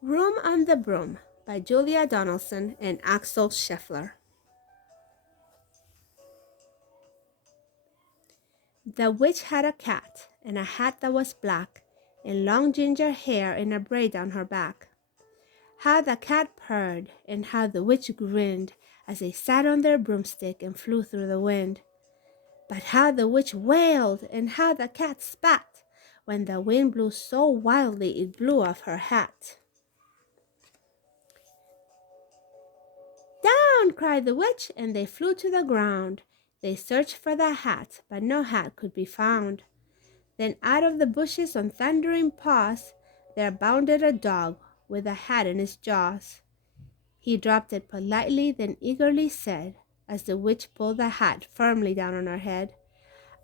Room on the Broom by Julia Donaldson and Axel Scheffler. The witch had a cat and a hat that was black and long ginger hair in a braid down her back. How the cat purred and how the witch grinned as they sat on their broomstick and flew through the wind. But how the witch wailed and how the cat spat when the wind blew so wildly it blew off her hat. "Down!" cried the witch, and they flew to the ground. They searched for the hat, but no hat could be found. Then out of the bushes on thundering paws there bounded a dog with a hat in his jaws. He dropped it politely, then eagerly said, as the witch pulled the hat firmly down on her head,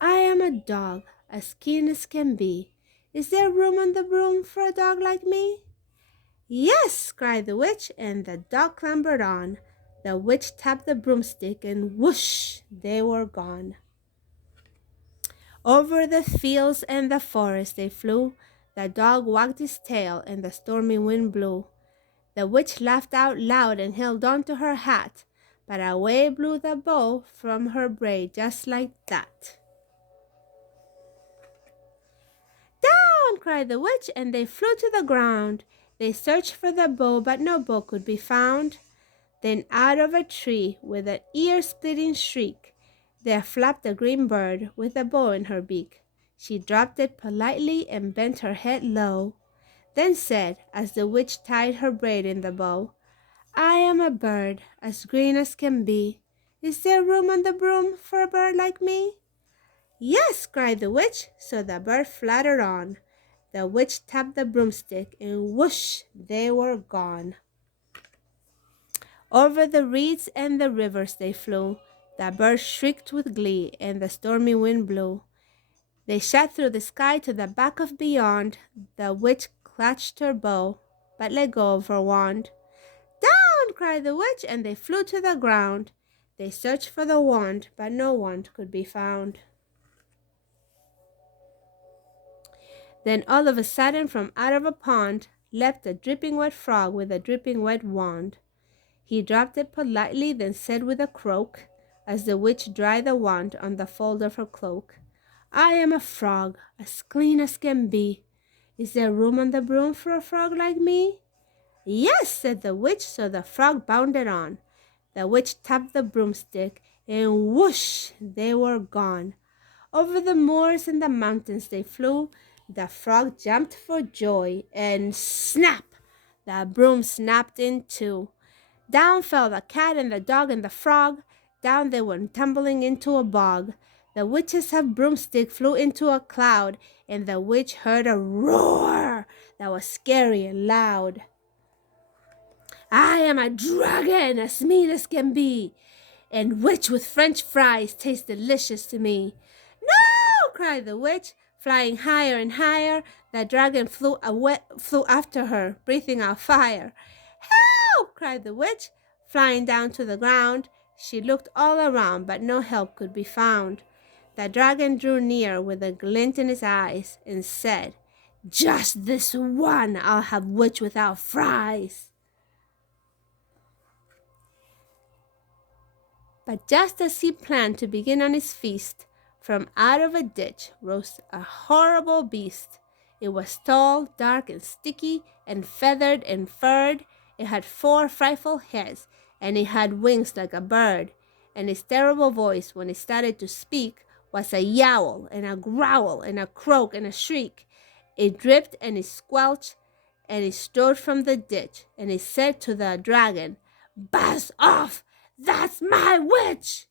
"I am a dog, as keen as can be. Is there room on the broom for a dog like me?" "Yes!" cried the witch, and the dog clambered on. The witch tapped the broomstick, and whoosh, they were gone. Over the fields and the forest they flew. The dog wagged his tail, and the stormy wind blew. The witch laughed out loud and held on to her hat, but away blew the bow from her braid just like that. "Down!" cried the witch, and they flew to the ground. They searched for the bow, but no bow could be found. Then out of a tree, with an ear-splitting shriek, there flapped a green bird with a bow in her beak. She dropped it politely and bent her head low, then said, as the witch tied her braid in the bow, "I am a bird, as green as can be. Is there room on the broom for a bird like me?" "Yes!" cried the witch, so the bird fluttered on. The witch tapped the broomstick, and whoosh, they were gone. Over the reeds and the rivers they flew. The birds shrieked with glee, and the stormy wind blew. They shot through the sky to the back of beyond. The witch clutched her bow, but let go of her wand. "Down!" cried the witch, and they flew to the ground. They searched for the wand, but no wand could be found. Then all of a sudden, from out of a pond, leapt a dripping wet frog with a dripping wet wand. He dropped it politely, then said with a croak, as the witch dried the wand on the fold of her cloak, "I am a frog, as clean as can be. Is there room on the broom for a frog like me?" "Yes!" said the witch, so the frog bounded on. The witch tapped the broomstick, and whoosh, they were gone. Over the moors and the mountains they flew. The frog jumped for joy, and snap! The broom snapped in two. Down fell the cat and the dog and the frog. Down they went tumbling into a bog. The witch's broomstick flew into a cloud, and the witch heard a roar that was scary and loud. "I am a dragon, as mean as can be, and which with French fries tastes delicious to me." "No!" cried the witch, flying higher and higher. The dragon flew after her, breathing out fire. "Help!" cried the witch, flying down to the ground. She looked all around, but no help could be found. The dragon drew near with a glint in his eyes and said, "Just this one I'll have witch without fries." But just as he planned to begin on his feast, from out of a ditch rose a horrible beast. It was tall, dark, and sticky, and feathered and furred. It had 4 frightful heads, and it had wings like a bird. And its terrible voice, when it started to speak, was a yowl and a growl and a croak and a shriek. It dripped and it squelched, and it strode from the ditch, and it said to the dragon, "Buzz off! That's my witch!"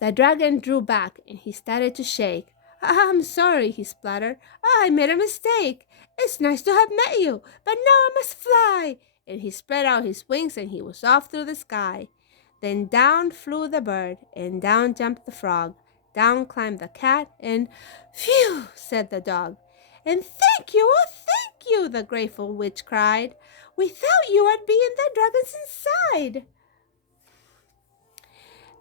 The dragon drew back, and he started to shake. "I'm sorry," he spluttered. "I made a mistake. It's nice to have met you, but now I must fly." And he spread out his wings, and he was off through the sky. Then down flew the bird, and down jumped the frog. Down climbed the cat, and "Phew!" said the dog. "And thank you, oh, thank you!" the grateful witch cried. "Without you, I'd be in the dragon's inside."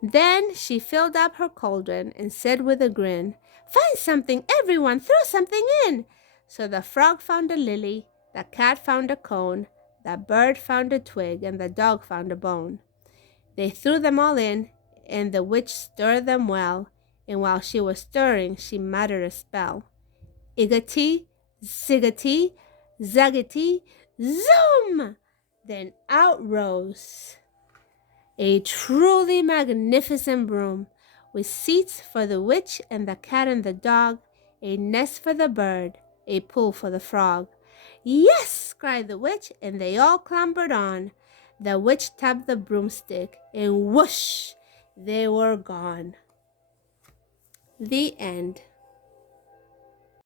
Then she filled up her cauldron and said with a grin, "Find something, everyone, throw something in." So the frog found a lily, the cat found a cone, the bird found a twig, and the dog found a bone. They threw them all in, and the witch stirred them well, and while she was stirring, she muttered a spell. Iggity, ziggity, zaggity, zoom! Then out rose a truly magnificent broom, with seats for the witch and the cat and the dog, a nest for the bird, a pool for the frog. Yes, cried the witch, and they all clambered on. The witch tapped the broomstick, and whoosh, they were gone. The end.